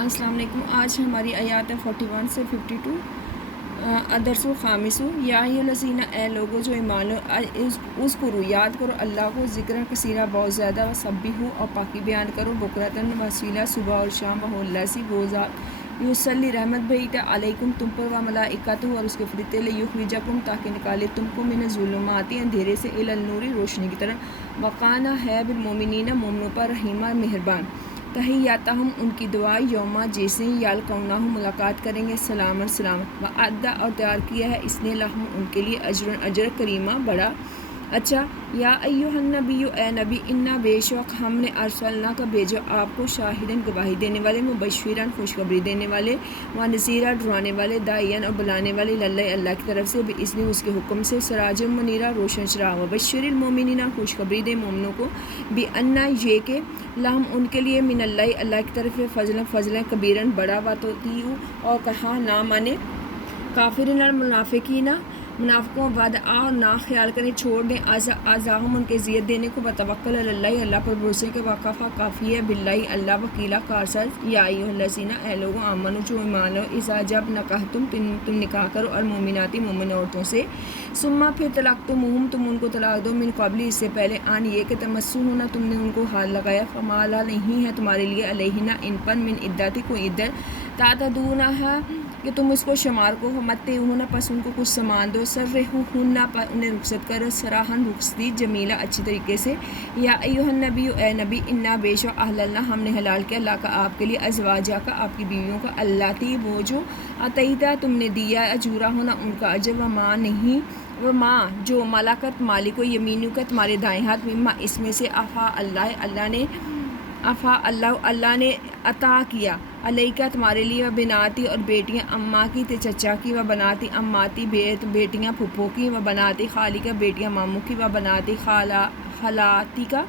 السلام علیکم۔ آج ہماری آیات 41 سے 52۔ الدرس الخامس، یا الذین، اے لوگو جو ایمان لو، اذکروا، یاد کرو اللہ کو، ذکر کثیرہ، بہت زیادہ، وسبحوا، اور پاکی بیان کرو، بکرۃ و اصیلا، صبح اور شام، وہ اللہ سے، وہ ذات یصلی، رحمت بھیجتا، علیکم تم پر، و ملائکتہ، اور اس کے فرشتے، لیخرجکم، تاکہ نکالے تم کو، من الظلمات، اندھیرے سے، الی النور، روشنی کی طرف، وکان، ہے، بالمؤمنین، مومنوں پر، رحیما، مہربان، تحیاتہم، ان کی دعا، یوما، جیسے ہی یلقونہ، ملاقات کریں گے، سلام اور سلامت، وعدہ، اور تیار کیا ہے اس نے، لہم، ان کے لیے، اجر کریمہ، بڑا اچھا، یا ایھا النبی، اے نبی، انا، بے شک ہم نے، ارسلنا کا بھیجا آپ کو، شاہدن، گواہی دینے والے، مبشرن، خوشخبری دینے والے، ونذیرا، ڈرانے والے، داعیان، اور بلانے والے، اللہ، اللہ کی طرف سے، باذنہ، اس کے حکم سے، سراجا منیرا، روشن چراغ، وبشر المؤمنین، خوشخبری دے مومنوں کو، بان، یہ کہ، لہم، ان کے لیے، من اللہ، اللہ کی طرف، فضل کبیرن، بڑا، واتطیعوا، اور کہا نہ مانے، کافرین، المنافقین، منافقوں، وادعا، نہ خیال کریں، چھوڑ دیں، اعزاہم، ان کے اذیت دینے کو، وتوکل علی اللہ، اللہ پر بھروسے کے، وکفیٰ، کافی ہے، باللہ، اللہ، وکیلا، کارساز، یا ایھا الذین، اے لوگو، آمنو، جو ایمان لو، اذا، جب، نکحتم، تم نکاح کرو، المؤمنات، مومن عورتوں سے، ثم، پھر، طلقتموہم، تم ان کو طلاق دو، من قبل، اس سے پہلے، ان، یہ کہ، تمسوہن، تم نے ان کو ہاتھ لگایا، فما لا، نہیں ہے تمہارے لیے، علیہن، ان پر، من عدت، کوئی عدت، تعتدونہا، کہ تم اس کو شمار کو، متعوہن، پس ان کو کچھ سامان دو، سرحوہن، انہیں رخصت کرو، سراحن، رخصتی، جمیلہ، اچھی طریقے سے، یا ایھا النبی، اے نبی، انا، بے شک، احللنا، ہم نے حلال کیا، اللہ کا، آپ کے لیے، ازواجا کا، آپ کی بیویوں کا، اللاتی، وہ جو، اتیتا، تم نے دیا، اجورہن، ان کا اجر، وما، نہیں، وما، جو، ملکت، مالک و یمینک، تمہارے دائیں ہاتھ، مما، اس میں سے، اللہ نے عطا کیا، علیکہ، تمہارے لیے، و بناتی، اور بیٹیاں، اماں کی، چچا کی، و بناتی اماتی، بیٹیاں پھپھو کی، و بناتی خالی کا، بیٹیاں ماموں کی، و بناتی خالاتی کا،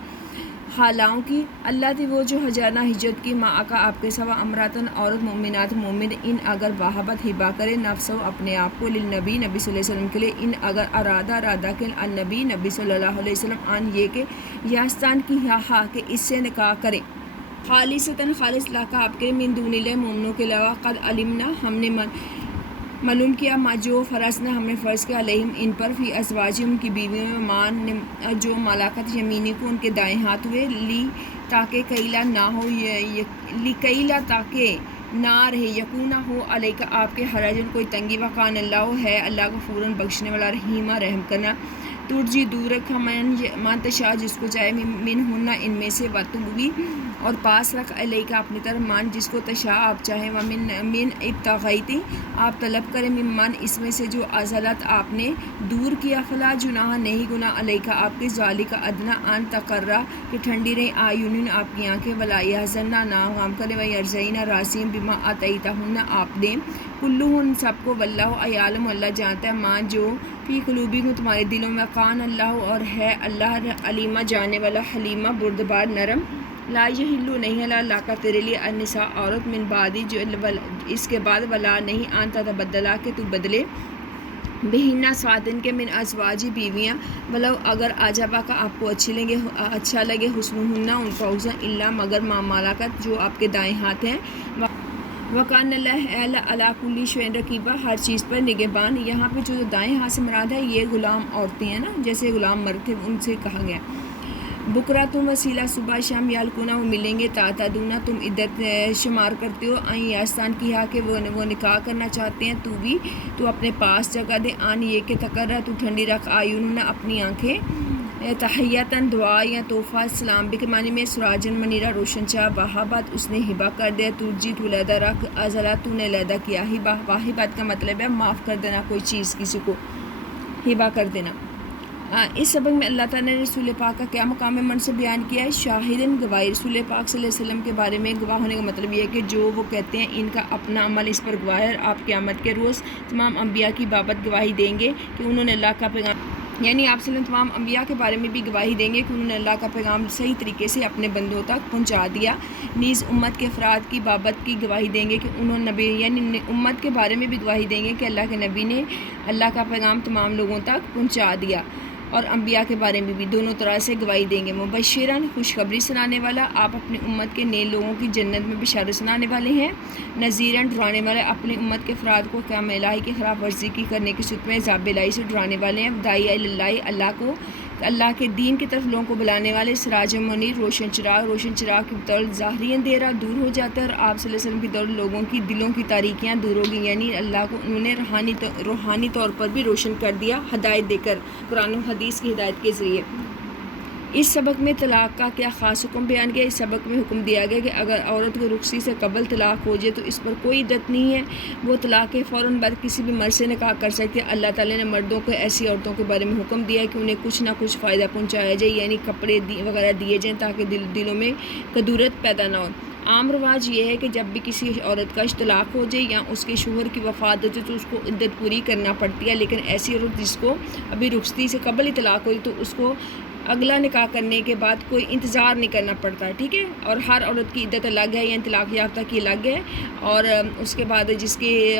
خالاؤں کی، اللہ تھی، وہ جو، ہجرنا، ہجرت کی، ماں کا، آپ کے سوا، امراتن، عورت، مومنات، مومن، ان، اگر، وہبت، ہبا کرے، نفسہ، اپنے آپ کو، للنبی، نبی صلی اللہ علیہ وسلم کے لیے، ان، اگر، ارادہ کہ، النبی، نبی صلی اللہ علیہ وسلم، ان، یہ کہ، یاستان کی، ہا، کہ اس سے نکاح کرے، خالصتاً، خالص، اللہ کا، آپ کے، من دون اللہ، مومنوں کے علاوہ، قد علمنا، ہم نے معلوم کیا، ما، جو، فرضنا، ہم نے فرض کیا، علیہم، ان پر، فی ازواجہم، ان کی بیویوں میں، مان، جو، ملکت، یمینی کو، ان کے دائیں ہاتھ ہوئے، لی، تاکہ، کیلا، نہ ہو، کیلا، تاکہ نہ رہے، یکونہ، ہو، علیکہ، آپ کے، حرجن، کوئی تنگی، وکان اللہ، ہے اللہ، غفوراً، بخشنے والا، رحیمہ، رحم کرنا، ترجی، دور رکھا، من تشاء، جس کو چاہے، منہن، ان میں سے، وتؤوی، اور پاس رکھ، علیکہ، اپنی طرف، من، جس کو تشاء، آپ چاہیں، من ابتغیتی، آپ طلب کریں، ممن، اس میں سے، جو، ازلت، آپ نے دور کیا، فلا جناح، نہیں گناہ، علیکہ، آپ کے، ذالک، ادنیٰ، ان تقرّ، کہ ٹھنڈی رہیں، اعینہن، آپ کی آنکھیں، ولا یحزنن، نہ غم کریں، ویرضین، راضی ہیں، بما آتیتہن، آپ دیں، کلہن، سب کو، واللہ، یعلم، اللہ جانتا ہے، ما، جو، فی قلوبکم، تمہارے دلوں میں، کان اللہ، اور ہے اللہ، علیمہ، جاننے والا، حلیمہ، بردبار، نرم، لا یحل، نہیں حلال، لاکا، تیرے لیے، النساء، عورت، من بعدی، جو، اس کے بعد، ولا، نہیں، ان تتبدلا، کہ تو بدلے، بہن، ساتھ ان کے، من ازواجی، بیویاں، ولو، اگر، اعجبا کا، آپ کو اچھا لگے، حسنہن، ان کا حسن، الا، مگر، ما، ملکت، جو، آپ کے دائیں ہاتھ ہیں، وکان اللہ، علی کل شیء رقیبا، ہر چیز پر نگہبان، یہاں پہ جو دائیں ہاتھ سے مراد ہے، یہ غلام عورتیں ہیں نا، جیسے غلام مرد تھے، ان سے کہا گیا، بکرا، تم، وسیلہ، صبح شام، یلقونہ، وہ ملیں گے، تعتدون، تم عدت شمار کرتے ہو، ان، یاستان کی، ہا، کہ وہ نکاح کرنا چاہتے ہیں، تو اپنے پاس جگہ دے، ان، یہ کہ، تقرّ، تو ٹھنڈی رکھ، اعینہن، اپنی آنکھیں، تحیتاً، دعا یا تحفہ، سلام بھی کے معنی میں، سراجن منیرہ، روشن چراغ، وہبت، اس نے ہبا کر دیا، ترجی، تو علیحدہ رکھ، ازلت، تو نے علیحدہ کیا، ہبا، واہبت کا مطلب ہے معاف کر دینا کوئی چیز، کسی کو ہبا کر دینا۔ اس سبق میں اللہ تعالیٰ نے رسول پاک کا کیا مقام منصب بیان کیا ہے، شاہدن، گواہی، رسول پاک صلی اللہ علیہ وسلم کے بارے میں گواہ ہونے کا مطلب یہ ہے کہ جو وہ کہتے ہیں، ان کا اپنا عمل اس پر گواہ ہے، آپ قیامت کے روز تمام انبیاء کی بابت گواہی دیں گے کہ انہوں نے اللہ کا پیغام، یعنی آپ صلی اللہ علیہ وسلم تمام انبیاء کے بارے میں بھی گواہی دیں گے کہ انہوں نے اللہ کا پیغام صحیح طریقے سے اپنے بندوں تک پہنچا دیا، نیز امت کے افراد کی بابت کی گواہی دیں گے کہ انہوں نے نبی، یعنی امت کے بارے میں بھی گواہی دیں گے کہ اللہ کے نبی نے اللہ کا پیغام تمام لوگوں تک پہنچا دیا، اور انبیاء کے بارے میں بھی دونوں طرح سے گواہی دیں گے۔ مبشرن خوشخبری سنانے والا، آپ اپنی امت کے نئے لوگوں کی جنت میں بشارت سنانے والے ہیں۔ نذیرن ڈرانے والے، اپنی امت کے افراد کو احکام الہی کی خلاف ورزی کی کرنے کی صورت میں عذاب الہی سے ڈرانے والے ہیں۔ داعی اللہ اللہ کے دین کی طرف لوگوں کو بلانے والے، سراج منیر روشن چراغ کی بدولت ظاہری اندھیرا دور ہو جاتا ہے، اور آپ صلی اللہ علیہ وسلم کی دولت لوگوں کی دلوں کی تاریکیاں دور ہو گئی، یعنی اللہ کو انہوں نے روحانی طور پر بھی روشن کر دیا ہدایت دے کر، قرآن و حدیث کی ہدایت کے ذریعے۔ اس سبق میں طلاق کا کیا خاص حکم بیان کیا؟ اس سبق میں حکم دیا گیا کہ اگر عورت کو رخصتی سے قبل طلاق ہو جائے تو اس پر کوئی عدت نہیں ہے، وہ طلاق کے فوراً بعد کسی بھی مرد سے نکاح کر سکتی ہے۔ اللہ تعالیٰ نے مردوں کو ایسی عورتوں کے بارے میں حکم دیا ہے کہ انہیں کچھ نہ کچھ فائدہ پہنچایا جائے، یعنی کپڑے وغیرہ دیے جائیں تاکہ دلوں میں کدورت پیدا نہ ہو۔ عام رواج یہ ہے کہ جب بھی کسی عورت کا طلاق ہو جائے یا اس کے شوہر کی وفات ہو جائے تو اس کو عدت پوری کرنا پڑتی ہے، لیکن ایسی عورت جس کو ابھی رخصتی سے قبل ہی طلاق ہوئی تو اس کو اگلا نکاح کرنے کے بعد کوئی انتظار نہیں کرنا پڑتا، ٹھیک ہے۔ اور ہر عورت کی عدت الگ ہے، یعنی طلاق یافتہ کی الگ ہے، اور اس کے بعد جس کے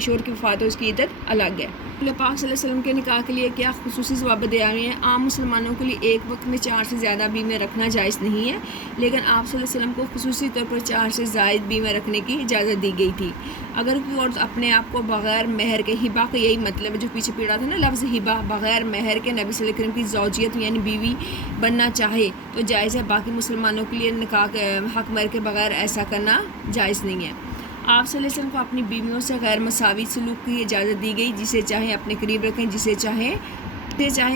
شوہر کی وفات ہو اس کی عدت الگ ہے۔ اللہ پاک صلی اللہ علیہ وسلم کے نکاح کے لیے کیا خصوصی ضوابط دیا گئے ہیں؟ عام مسلمانوں کے لیے ایک وقت میں 4 سے زیادہ بیویاں رکھنا جائز نہیں ہے، لیکن آپ صلی اللہ علیہ وسلم کو خصوصی طور پر 4 سے زائد بیویاں رکھنے کی اجازت دی گئی تھی۔ اگر کوئی عورت اپنے آپ کو بغیر مہر کے، ہبا کا یہی مطلب ہے جو پیچھے پڑا تھا نا لفظ ہبا، بغیر مہر کے نبی صلی اللہ علیہ وسلم کی زوجیت یعنی بیوی بننا چاہے تو جائز ہے، باقی مسلمانوں کے لیے نکاح حق مہر کے بغیر ایسا کرنا جائز نہیں ہے۔ آپ صلی اللہ علیہ وسلم کو اپنی بیویوں سے غیر مساوی سلوک کی اجازت دی گئی، جسے چاہے اپنے قریب رکھیں، جسے چاہے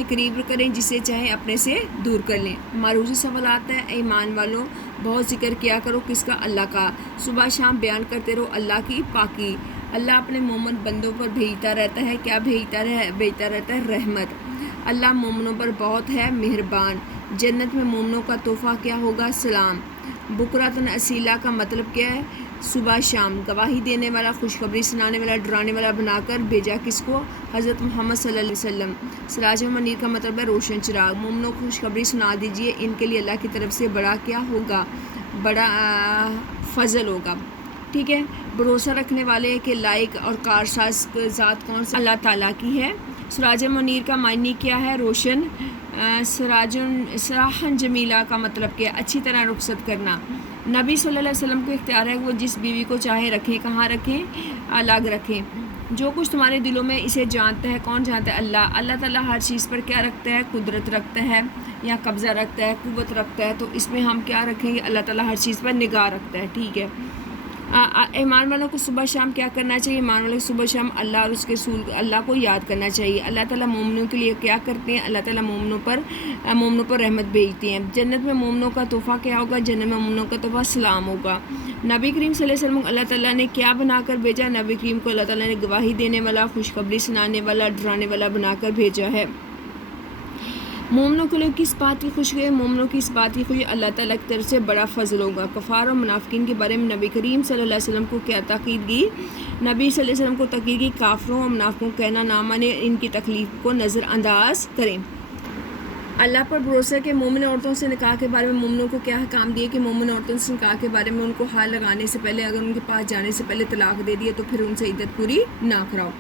قریب کریں، جسے چاہے اپنے سے دور کر لیں۔ معروضی سوال آتا ہے، ایمان والوں بہت ذکر کیا کرو، کس کا؟ اللہ کا، صبح شام بیان کرتے رہو اللہ کی پاکی۔ اللہ اپنے مومن بندوں پر بھیجتا رہتا ہے، کیا بھیجتا رہتا ہے؟ رحمت۔ اللہ مومنوں پر بہت ہے مہربان۔ جنت میں مومنوں کا تحفہ کیا ہوگا؟ سلام۔ بکراتن اصیلہ کا مطلب کیا ہے؟ صبح شام۔ گواہی دینے والا، خوشخبری سنانے والا، ڈرانے والا بنا کر بھیجا کس کو؟ حضرت محمد صلی اللہ علیہ وسلم۔ سراج منیر کا مطلب ہے روشن چراغ۔ مومنوں کو خوشخبری سنا دیجیے، ان کے لیے اللہ کی طرف سے بڑا کیا ہوگا؟ بڑا فضل ہوگا، ٹھیک ہے۔ بھروسہ رکھنے والے کے لائق اور کارساز ذات کون سا؟ اللہ تعالیٰ کی ہے۔ سراج منیر کا معنی کیا ہے؟ روشن۔ سراحن جمیلہ کا مطلب کیا؟ اچھی طرح رخصت کرنا۔ نبی صلی اللہ علیہ وسلم کو اختیار ہے وہ جس بیوی کو چاہے رکھیں، کہاں رکھیں؟ الگ رکھیں۔ جو کچھ تمہارے دلوں میں اسے جانتا ہے، کون جانتا ہے؟ اللہ۔ اللہ تعالیٰ ہر چیز پر کیا رکھتا ہے؟ قدرت رکھتا ہے یا قبضہ رکھتا ہے، قوت رکھتا ہے، تو اس میں ہم کیا رکھیں گے؟ اللہ تعالیٰ ہر چیز پر نگاہ رکھتا ہے، ٹھیک ہے۔ ایمان والوں کو صبح شام کیا کرنا چاہیے؟ ایمان والوں کو صبح شام اللہ اور اس کے رسول اللہ کو یاد کرنا چاہیے۔ اللہ تعالیٰ مومنوں کے لیے کیا کرتے ہیں؟ اللہ تعالیٰ مومنوں پر رحمت بھیجتے ہیں۔ جنت میں مومنوں کا تحفہ کیا ہوگا؟ جنت میں مومنوں کا تحفہ سلام ہوگا۔ نبی کریم صلی اللہ علیہ وسلم اللہ تعالیٰ نے کیا بنا کر بھیجا؟ نبی کریم کو اللہ تعالیٰ نے گواہی دینے والا، خوشخبری سنانے والا، ڈرانے والا بنا کر بھیجا ہے۔ مومنوں کے لیے کس بات کی خوشی ہے؟ مومنوں کی اس بات کی خوشی اللہ تعالیٰ کی طرف سے بڑا فضل ہوگا۔ کفار اور منافقین کے بارے میں نبی کریم صلی اللہ علیہ وسلم کو کیا تاکید کی؟ نبی صلی اللہ علیہ وسلم کو تاکید کی کافروں اور منافقوں کو کہنا نہ مانے، ان کی تکلیف کو نظر انداز کریں۔ اللہ پر بھروسہ کہ مومن عورتوں سے نکاح کے بارے میں مومنوں کو کیا حکام دیے کہ مومن عورتوں سے نکاح کے بارے میں ان کو حال لگانے سے پہلے، اگر ان کے پاس جانے سے پہلے طلاق دے دیے تو پھر ان سے عدت پوری نہ کراؤ۔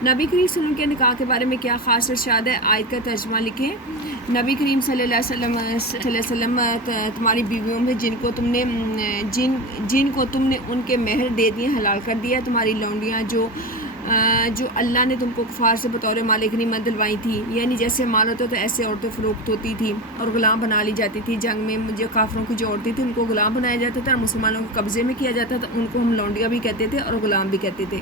نبی کریم صلی اللہ علیہ وسلم کے نکاح کے بارے میں کیا خاص ارشاد ہے؟ آیت کا ترجمہ لکھیں۔ نبی کریم صلی اللہ علیہ وسلم تمہاری بیویوں میں جن کو تم نے ان کے مہر دے دیے حلال کر دیا، تمہاری لونڈیاں جو اللہ نے تم کو کفار سے بطور مال غنیمت دلوائی تھی، یعنی جیسے مال ہوتا تو ایسے عورتیں فروخت ہوتی تھی اور غلام بنا لی جاتی تھی۔ جنگ میں جو کافروں کی جو عورتیں تھیں ان کو غلام بنایا جاتا تھا اور مسلمانوں کو قبضے میں کیا جاتا تھا، ان کو ہم لونڈیاں بھی کہتے تھے اور غلام بھی کہتے تھے۔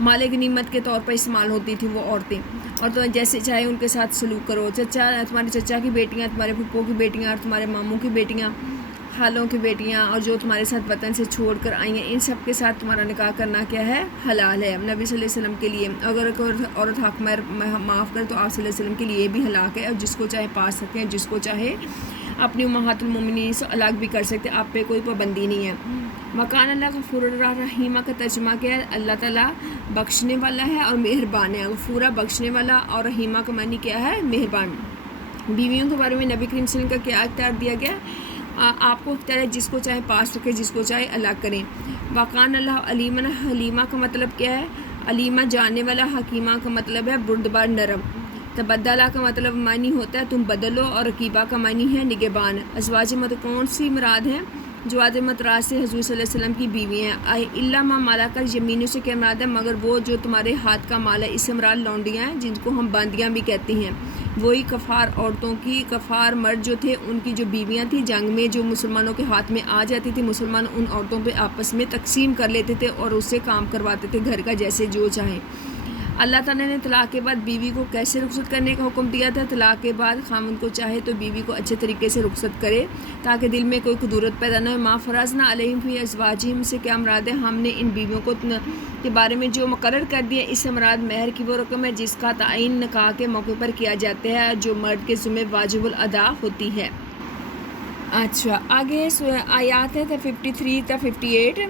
مال غنیمت کے طور پر استعمال ہوتی تھیں وہ عورتیں، اور تو جیسے چاہے ان کے ساتھ سلوک کرو۔ تمہارے چچا کی بیٹیاں، تمہارے پھپھو کی بیٹیاں اور تمہارے ماموں کی بیٹیاں، خالوں کی بیٹیاں اور جو تمہارے ساتھ وطن سے چھوڑ کر آئی ہیں، ان سب کے ساتھ تمہارا نکاح کرنا کیا ہے؟ حلال ہے نبی صلی اللہ علیہ وسلم کے لیے۔ اگر کوئی عورت حق مہر معاف کرے تو آپ صلی اللہ علیہ وسلم کے لیے بھی ہلاک ہے، اور جس کو چاہے پا سکتے ہیں، جس کو چاہے اپنی امہات المومنین سے الگ بھی کر سکتے، آپ پہ کوئی پابندی نہیں ہے۔ مکان اللہ غفور الرحیمہ کا ترجمہ کیا ہے؟ اللہ تعالیٰ بخشنے والا ہے اور مہربان ہے۔ غفورہ بخشنے والا اور رحیمہ کا معنی کیا ہے؟ مہربان۔ بیویوں کے بارے میں نبی کریم صلی اللہ علیہ وسلم کا کیا اختیار دیا گیا؟ آپ کو اختیار ہے جس کو چاہے پاس رکھے، جس کو چاہے الگ کریں۔ وقان اللہ علیمہ، حلیمہ کا مطلب کیا ہے؟ علیمہ جاننے والا، حکیمہ کا مطلب ہے بردبار نرم۔ تبدلہ کا مطلب معنی ہوتا ہے تم بدلو، اور رقیبہ کا معنی ہے نگہبان۔ ازواج مت کون سی مراد ہیں؟ جو متراج سے حضور صلی اللہ علیہ وسلم کی بیوی ہیں۔ اللہ ما مالا کا یمینوں سے کیا مراد ہے؟ مگر وہ جو تمہارے ہاتھ کا مال ہے، اس سے مراد لونڈیاں ہیں جن کو ہم باندیاں بھی کہتے ہیں، وہی کفار عورتوں کی، کفار مرد جو تھے ان کی جو بیویاں تھیں جنگ میں جو مسلمانوں کے ہاتھ میں آ جاتی تھی، مسلمان ان عورتوں پہ آپس میں تقسیم کر لیتے تھے اور اس سے کام کرواتے تھے گھر کا جیسے جو چاہیں۔ اللہ تعالیٰ نے طلاق کے بعد بیوی کو کیسے رخصت کرنے کا حکم دیا تھا؟ طلاق کے بعد خاوند کو چاہے تو بیوی کو اچھے طریقے سے رخصت کرے تاکہ دل میں کوئی کدورت پیدا نہ ہو۔ ما فرضنا علیہم فی ازواجہم سے کیا مراد ہے؟ ہم نے ان بیویوں کو کے بارے میں جو مقرر کر دیا، اس سے مراد مہر کی وہ رقم ہے جس کا تعین نکاح کے موقع پر کیا جاتا ہے، جو مرد کے ذمہ واجب الادا ہوتی ہے۔ اچھا آگے آیات ہے 53 تا 58۔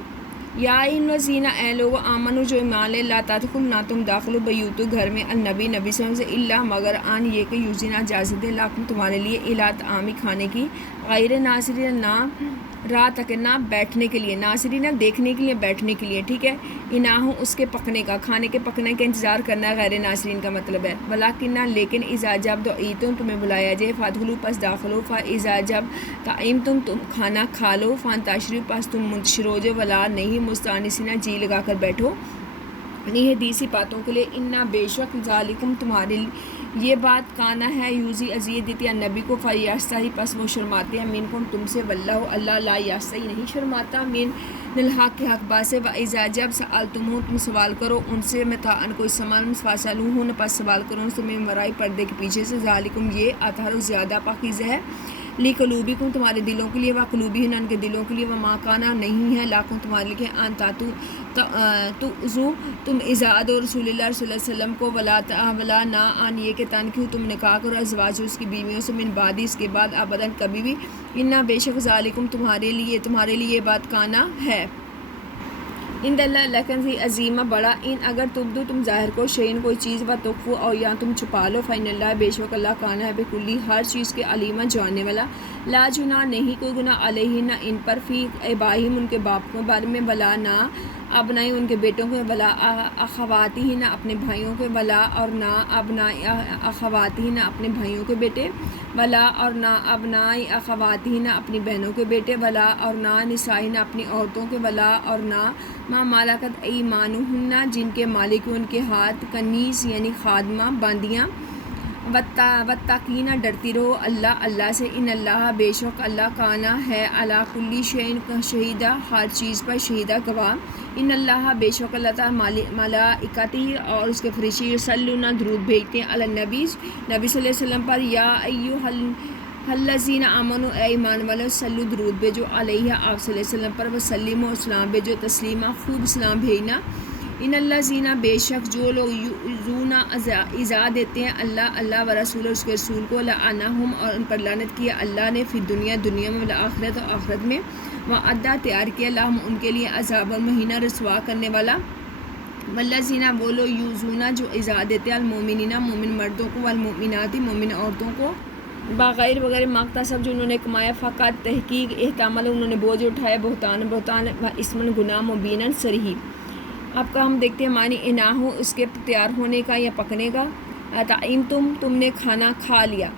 یا الذین اے لوگو آمنو جو ایمان لے لا تدخل نہ تم داخلو بیوتو گھر میں النبی نبی صلی اللہ علیہ وسلم سے اللہ مگر آن یہ کہ یوزین اجازت دے لاکم تمہارے لیے الا طعامی کھانے کی غیر ناظرین نہ رات تک نہ بیٹھنے کے لیے، ناظرین نہ دیکھنے کے لیے، بیٹھنے کے لیے، ٹھیک ہے، اناہوں اس کے پکنے کا، کھانے کے پکنے کا انتظار کرنا غیر ناظرین کا مطلب ہے۔ ولیکن نہ لیکن اذا جب دعیتم تمہیں بلایا جائے فادخلوا پس داخلو، فاذا جب طعمتم تم کھانا کھا لو، فانتشروا پس تم منتشر ہو جاؤ، ولا نہیں مستانسین جی لگا کر بیٹھو نہیں حدیثی باتوں کے لیے، انا بے شک ذالکم تمہارے یہ بات کانا ہے یوزی اذیت دیتی ہے نبی کو، فیاستحی پس وہ شرماتے ہیں منکم تم سے، واللہ اللہ لا یستحی نہیں شرماتا من الحق کے حق بات سے، واذا جب سألتموہ تم سوال کرو ان سے متاعن کوئی سامان، فاسألوہن پس سوال کرو ان سے من وراء پردے کے پیچھے سے، ذالکم یہ اطہر زیادہ پاکیزہ ہے، لقلوبکم تمہارے دلوں کے لیے، وقلوبہن ان کے دلوں کے لیے، وما کانا نہیں ہے لاکم تمہارے لیے ان تؤذوا تم اذا دو رسول اللہ صلی اللہ علیہ وسلم کو، ولا نہ آن یہ کہ تنکحوا تم نکاح کرو ازواج اس کی بیویوں سے من بعد اس کے بعد ابداً کبھی بھی، انا بے شک ذالکم تمہارے لیے یہ بات کانا ہے ان اللہ لیکن سی عظیمہ بڑا، ان اگر تبدو تم ظاہر کو شیئن کوئی چیز، و تخفو اور یا تم چھپا لو، فإن اللہ بے شک اللہ کانا ہے بکلی ہر چیز کے علیمہ جاننے والا، لا جناح نہیں کوئی گناہ علیہن ان پر، فی آبائہم ان کے باپ کے بارے میں، ولا نہ ابنائی ان کے بیٹوں کے، ولا اخواتہن اپنے بھائیوں کے، ولا اور نہ ابنائی اخواتہن اپنے بھائیوں کے بیٹے، ولا اور نہ ابنائی اخواتہن اپنی بہنوں کے بیٹے، ولا اور نہ نسائہن اپنی عورتوں کے، ولا اور نہ ما ملکت ایمانہن جن کے مالک ان کے ہاتھ، کنیز یعنی خادمہ باندیاں، واتقین ڈرتی رہو اللہ سے، ان اللہ بے شک اللہ کانا ہے علی کل شیء شہیدہ ہر چیز پر شہیدہ گواہ، ان اللہ بے شک اللہ تعالیٰ ملائکتہ اور اس کے فرشتے یصلون درود بھیجتے ہیں علی النبی نبی صلی اللہ علیہ وسلم پر، یا ایھا الذین آمنوا اے ایمان والو صلو درود بھیجو علیہ آپ صلی اللہ علیہ وسلم پر، وسلموا اسلام بھیجو تسلیمہ خوب اسلام بھیجنا، ان اللہ زینہ بے شک جو لوگ یؤذون ایذا دیتے ہیں اللہ و رسول اس کے رسول کو، لعنہم اور ان پر لعنت کیا اللہ نے، فی دنیا میں، والآخرت اور آخرت میں، وعدہ تیار کیا لہم ان کے لیے عذاب مہینہ رسوا کرنے والا، والذین وہ لوگ یؤذون جو ایذا دیتے ہیں المؤمنین مومن مردوں کو، والمؤمنات مومن عورتوں کو، بغیر مقتصب جو انہوں نے کمایا، فقط تحقیق احتمال انہوں نے بوجھ اٹھایا، بہتان و اسمن گناہ مبیناً صریح۔ اب کا ہم دیکھتے ہیں معنی اناہو اس کے تیار ہونے کا یا پکنے کا، تعیم تم نے کھانا کھا لیا،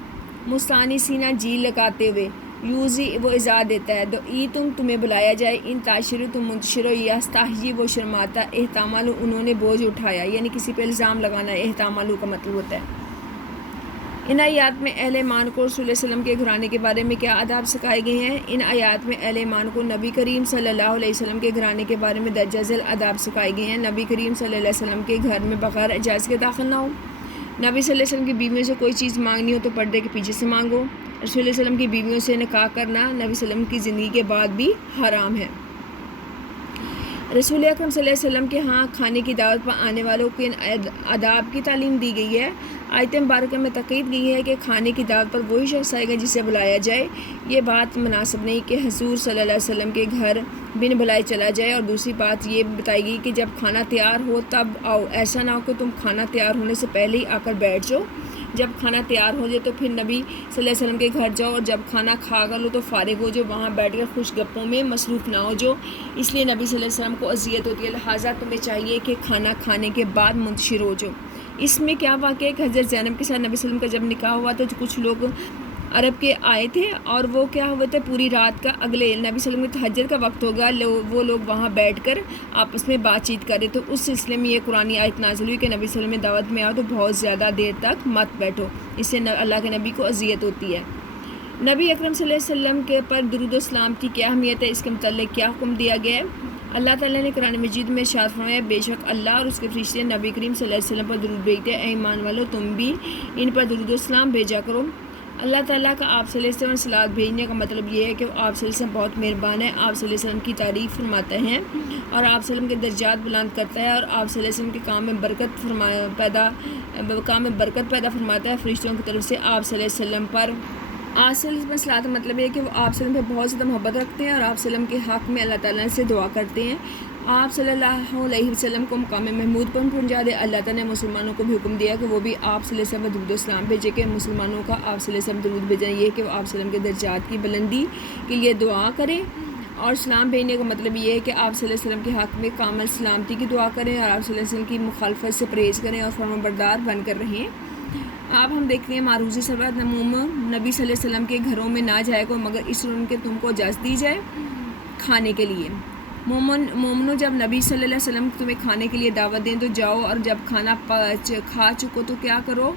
مستانسینہ جی لگاتے ہوئے، یوزی وہ ایذا دیتا ہے، دعی تمہیں بلایا جائے، ان تاشر تم منتشر ہو، یستحیی وہ شرماتا، احتمال انہوں نے بوجھ اٹھایا یعنی کسی پہ الزام لگانا، احتمال کا مطلب ہوتا ہے۔ ان آیات میں اہل ایمان کو رسول اللہ علیہ وسلم کے گھرانے کے بارے میں کیا آداب سکھائے گئے ہیں؟ ان آیات میں اہل ایمان کو نبی کریم صلی اللہ علیہ وسلم کے گھرانے کے بارے میں درجہ ذیل آداب سکھائے گئے ہیں۔ نبی کریم صلی اللہ علیہ وسلم کے گھر میں بغیر اجازت کے داخل نہ ہو، نبی صلی اللہ علیہ وسلم کی بیویوں سے کوئی چیز مانگنی ہو تو پردے کے پیچھے سے مانگو، رسول اللہ علیہ وسلم کی بیویوں سے نکاح کرنا نبی صلی اللہ علیہ وسلم کی زندگی کے بعد بھی حرام ہے۔ رسول اکرم صلی اللہ علیہ وسلم کے ہاں کھانے کی دعوت پر آنے والوں کو ان آداب کی تعلیم دی گئی ہے۔ آیت مبارکہ میں تاکید گئی ہے کہ کھانے کی دعوت پر وہی شخص آئے گا جسے بلایا جائے، یہ بات مناسب نہیں کہ حضور صلی اللہ علیہ وسلم کے گھر بن بلائے چلا جائے، اور دوسری بات یہ بتائی گئی کہ جب کھانا تیار ہو تب آؤ، ایسا نہ ہو کہ تم کھانا تیار ہونے سے پہلے ہی آ کر بیٹھ جاؤ، جب کھانا تیار ہو جائے تو پھر نبی صلی اللہ علیہ وسلم کے گھر جاؤ، اور جب کھانا کھا کر لو تو فارغ ہو جاؤ، وہاں بیٹھ کر خوش گپوں میں مصروف نہ ہو جاؤ، اس لیے نبی صلی اللہ علیہ وسلم کو اذیت ہوتی ہے، لہٰذا تمہیں چاہیے کہ کھانا کھانے کے بعد منتشر ہو جاؤ۔ اس میں کیا واقعہ ہے کہ حضرت زینب کے ساتھ نبی صلی اللہ علیہ وسلم کا جب نکاح ہوا تو کچھ لوگ عرب کے آئے تھے اور وہ کیا ہوئے تھے پوری رات کا اگلے نبی صلی اللہ علیہ وسلم کے تہجد کا وقت ہو گیا، وہ لوگ وہاں بیٹھ کر آپس میں بات چیت کرے، تو اس سلسلے میں یہ قرآن آیت نازل ہوئی کہ نبی صلی اللہ علیہ وسلم میں دعوت میں آؤ تو بہت زیادہ دیر تک مت بیٹھو، اس سے اللہ کے نبی کو اذیت ہوتی ہے۔ نبی اکرم صلی اللہ علیہ وسلم کے پر درود و اسلام کی کیا اہمیت ہے، اس کے متعلق کیا حکم دیا گیا ہے؟ اللہ تعالیٰ نے قرآن مجید میں ارشاد فرمایا بے شک اللہ اور اس کے فرشتے نبی کریم صلی اللہ علیہ وسلم پر درود بھیجتے ہیں، اے ایمان والو تم بھی ان پر درود و اسلام بھیجا کرو۔ اللہ تعالیٰ کا آپ صلی اللہ علیہ وسلم صلوات بھیجنے کا مطلب یہ ہے کہ وہ آپ صلی اللہ علیہ وسلم بہت مہربان ہے، آپ صلی اللہ علیہ وسلم کی تعریف فرماتے ہیں اور آپ صلی اللہ علیہ وسلم کے درجات بلند کرتا ہے اور آپ صلی اللہ علیہ وسلم کے کام میں برکت پیدا فرماتا ہے فرشتوں کی طرف سے آپ صلی اللہ علیہ وسلم پر۔ آپ صلی اللہ علیہ وسلم صلوات کا مطلب یہ ہے کہ وہ آپ صلی اللہ علیہ وسلم پہ بہت زیادہ محبت رکھتے ہیں اور آپ صلی اللہ علیہ وسلم کے حق میں اللہ تعالیٰ سے دعا کرتے ہیں۔ آپ صلی اللہ علیہ وسلم کو مقام محمود پر پہنچا دے۔ اللہ تعالیٰ نے مسلمانوں کو بھی حکم دیا کہ وہ بھی آپ صلی اللہ علیہ وسلم پر درود و اسلام بھیجے، کہ مسلمانوں کا آپ صلی اللہ علیہ وسلم درود بھیجیں یہ کہ وہ آپ صلی اللہ علیہ وسلم کے درجات کی بلندی کے لیے دعا کریں، اور اسلام بھیجنے کا مطلب یہ ہے کہ آپ صلی اللہ علیہ وسلم کے حق میں کامل سلامتی کی دعا کریں اور آپ صلی اللہ علیہ وسلم کی مخالفت سے پرہیز کریں اور فرمانبردار بن کر رہیں۔ اب ہم دیکھتے ہیں معروضی سوال نبی صلی اللہ علیہ وسلم کے گھروں میں نہ جائے کو مگر اس ان کے تم کو اجازت دی جائے کھانے کے لیے۔ مومنو جب نبی صلی اللہ علیہ وسلم تمہیں کھانے کے لیے دعوت دیں تو جاؤ، اور جب کھانا کھا چکو تو کیا کرو؟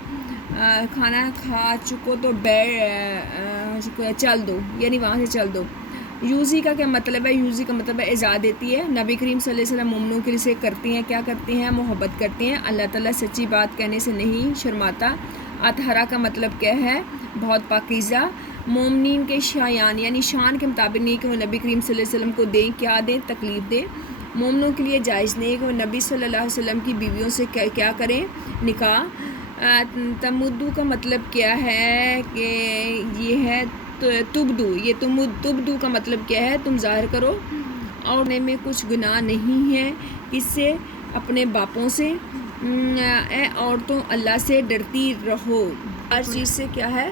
کھانا کھا چکو تو چل دو، یعنی وہاں سے چل دو۔ یوزی کا کیا مطلب ہے؟ یوزی کا مطلب ہے اجازت دیتی ہے۔ نبی کریم صلی اللہ علیہ وسلم مومنوں کے لیے کرتے ہیں، کیا کرتے ہیں؟ محبت کرتے ہیں۔ اللہ تعالیٰ سچی بات کہنے سے نہیں شرماتا۔ اطہرا کا مطلب کیا ہے؟ بہت پاکیزہ۔ مومنین کے شایان یعنی شان کے مطابق نہیں کہ وہ نبی کریم صلی اللہ علیہ وسلم کو دیں، کیا دیں؟ تکلیف دیں۔ مومنوں کے لیے جائز نہیں کہ وہ نبی صلی اللہ علیہ وسلم کی بیویوں سے کیا کریں؟ نکاح۔ تمدو کا مطلب کیا ہے؟ کہ یہ ہے تبدو، یہ تبدو کا مطلب کیا ہے؟ تم ظاہر کرو، اور میں کچھ گناہ نہیں ہے اس سے اپنے باپوں سے۔ اے عورتوں اللہ سے ڈرتی رہو، ہر چیز سے کیا ہے؟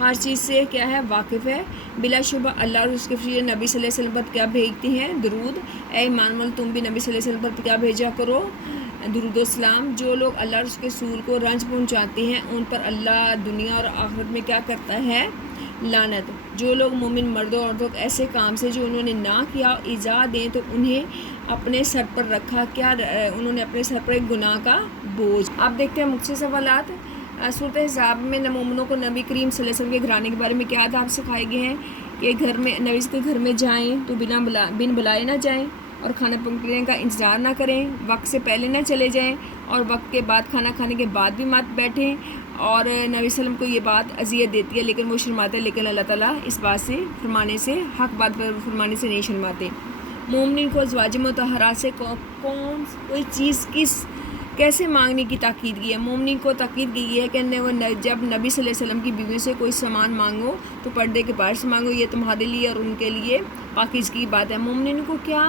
ہر چیز سے کیا ہے؟ واقف ہے۔ بلا شبہ اللہ اور اس کے فرشتے نبی صلی اللہ علیہ وسلم پر کیا بھیجتے ہیں؟ درود۔ اے ایمان والو تم بھی نبی صلی اللہ علیہ وسلم پر کیا بھیجا کرو؟ درود و اسلام۔ جو لوگ اللہ اور اس کے رسول کو رنج پہنچاتے ہیں ان پر اللہ دنیا اور آخرت میں کیا کرتا ہے؟ لعنت۔ جو لوگ مومن مردوں عورتوں ایسے کام سے جو انہوں نے نہ کیا ایذا دیں تو انہیں اپنے سر پر رکھا، کیا انہوں نے اپنے سر پر ایک گناہ کا بوجھ۔ آپ دیکھتے ہیں مختصر سوالات۔ سورۃ احزاب میں مومنوں کو نبی کریم صلی اللہ علیہ وسلم کے گھرانے کے بارے میں کیا آداب سکھائے گئے ہیں کہ گھر میں نبی کے گھر میں جائیں تو بن بلائے نہ جائیں اور کھانا پکنے کا انتظار نہ کریں، وقت سے پہلے نہ چلے جائیں اور وقت کے بعد کھانا کھانے کے بعد بھی مت بیٹھیں، اور نبی صلی اللہ علیہ وسلم کو یہ بات اذیت دیتی ہے لیکن وہ شرماتے ہیں، لیکن اللہ تعالیٰ اس بات سے فرمانے سے حق بات پر فرمانے سے نہیں شرماتے۔ مومنین کو ازواج مطہرات سے کوئی چیز کیسے مانگنے کی تاکید کی ہے؟ مومنین کو تاکید کی گئی ہے کہ جب نبی صلی اللہ علیہ وسلم کی بیویوں سے کوئی سامان مانگو تو پردے کے باہر سے مانگو، یہ تمہارے لیے اور ان کے لیے پاکیزگی کی بات ہے۔ مومنین کو کیا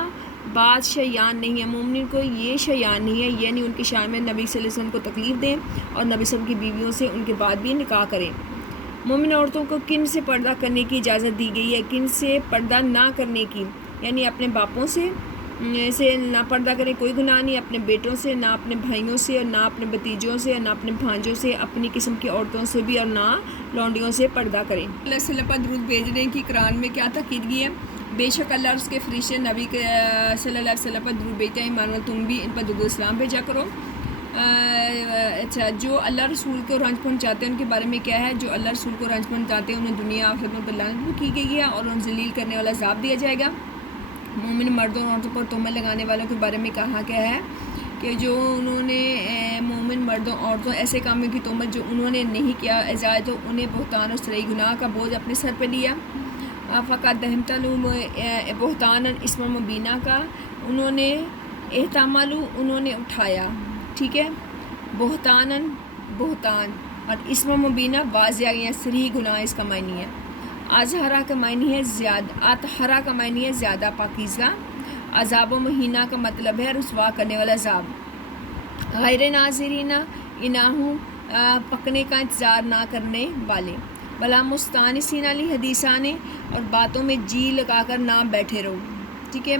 بات شیان نہیں ہے، مومنین کو یہ شیان نہیں ہے، یعنی ان کی شان میں نبی صلی اللہ علیہ وسلم کو تکلیف دیں اور نبی صلی اللہ علیہ وسلم کی بیویوں سے ان کے بعد بھی نکاح کریں۔ مومن عورتوں کو کن سے پردہ کرنے کی اجازت دی گئی ہے؟ کن سے پردہ نہ کرنے کی، یعنی اپنے باپوں سے نہ پردہ کریں، کوئی گناہ نہیں، اپنے بیٹوں سے، نہ اپنے بھائیوں سے، اور نہ اپنے بھتیجوں سے، اور نہ اپنے بھانجوں سے، اپنی قسم کی عورتوں سے بھی، اور نہ لونڈیوں سے پردہ کریں۔ اللہ علیہ وسلم پر درود بھیجنے کی قرآن میں کیا تاکید کی ہے؟ بے شک اللہ اور اس کے فرشتے نبی صلی اللہ علیہ وسلم پر درود بھیجتے ہیں، ایمان والو تم بھی ان پر درود اسلام بھیجا کرو۔ اچھا، جو اللہ رسول کو رنج پہنچاتے ہیں ان کے بارے میں کیا ہے؟ جو اللہ رسول کو رنج پہنچاتے ہیں انہیں دنیا آخرت میں لعنت کی گئی ہے اور انہیں ذلیل کرنے والا عذاب دیا جائے گا۔ مومن مردوں اور عورتوں پر تہمت لگانے والوں کے بارے میں کہا گیا ہے کہ جو انہوں نے مومن مردوں عورتوں ایسے کاموں کی تہمت جو انہوں نے نہیں کیا ایجاد تو انہیں بہتان اور صریح گناہ کا بوجھ اپنے سر پہ لیا۔ فقط دہمتلو بہتان اسم مبینہ کا انہوں نے انہوں نے اٹھایا، ٹھیک ہے، بہتان اور اسم مبینہ واضح یا صریح گناہ اس کا معنی ہے۔ اظہرا کا معنی ہے زیادہ، اطہرا کا معنی ہے زیادہ پاکیزہ۔ عذاب و مہینہ کا مطلب ہے رسوا کرنے والا عذاب۔ غیر ناظرین انہوں پکنے کا انتظار نہ کرنے والے، بلا مستانسین علی حدیثانے اور باتوں میں جی لگا کر نہ بیٹھے رہو، ٹھیک ہے۔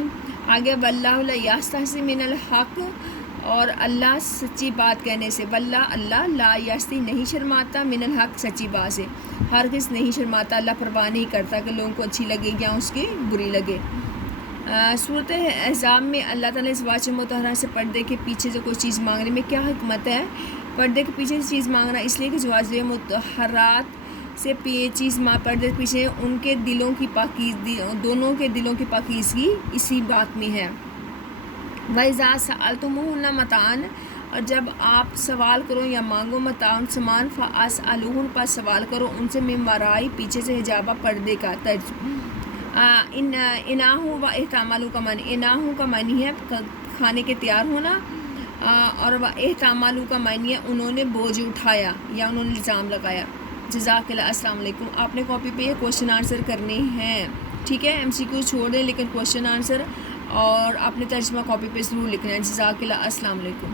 آگے واللہ لا یستحی من الحق، اور اللہ سچی بات کہنے سے، واللہ اللہ لا یستی نہیں شرماتا، من الحق سچی بات سے، ہرگز نہیں شرماتا، اللہ پرواہ نہیں کرتا کہ لوگوں کو اچھی لگے یا اس کی بری لگے۔ صورت احزاب میں اللہ تعالیٰ اس ازواج مطہرہ سے پردے کے پیچھے سے کوئی چیز مانگنے میں کیا حکمت ہے؟ پردے کے پیچھے سے چیز مانگنا اس لیے کہ ازواج مطہرات سے چیز پردے کے پیچھے ان کے دلوں کی پاکیزگی، دونوں کے دلوں کی پاکیزگی اسی بات میں ہے۔ وَإِذَا سَأَلْتُمُوهُنَّ مَتَاعًا، اور جب آپ سوال کرو یا مانگو متاعًا سامان، فَاسْأَلُوهُنَّ پس سوال کرو ان سے، من ورائی پیچھے سے حجابہ پردے کا طرز۔ اناہو و احتمالو کا معنی، اناہو کا معنی ہے کھانے کے تیار ہونا، اور و احتمالو کا معنی ہے انہوں نے بوجھ اٹھایا یا انہوں نے الزام لگایا۔ جزاک اللہ، السلام علیکم۔ آپ نے کاپی پہ یہ کوشچن آنسر کرنے ہیں، ٹھیک ہے؟ ایم سی کیو چھوڑ دیں لیکن کوشچن آنسر اور آپ نے ترجمہ کاپی پہ ضرور لکھنا ہے۔ جزاک اللہ، السلام علیکم۔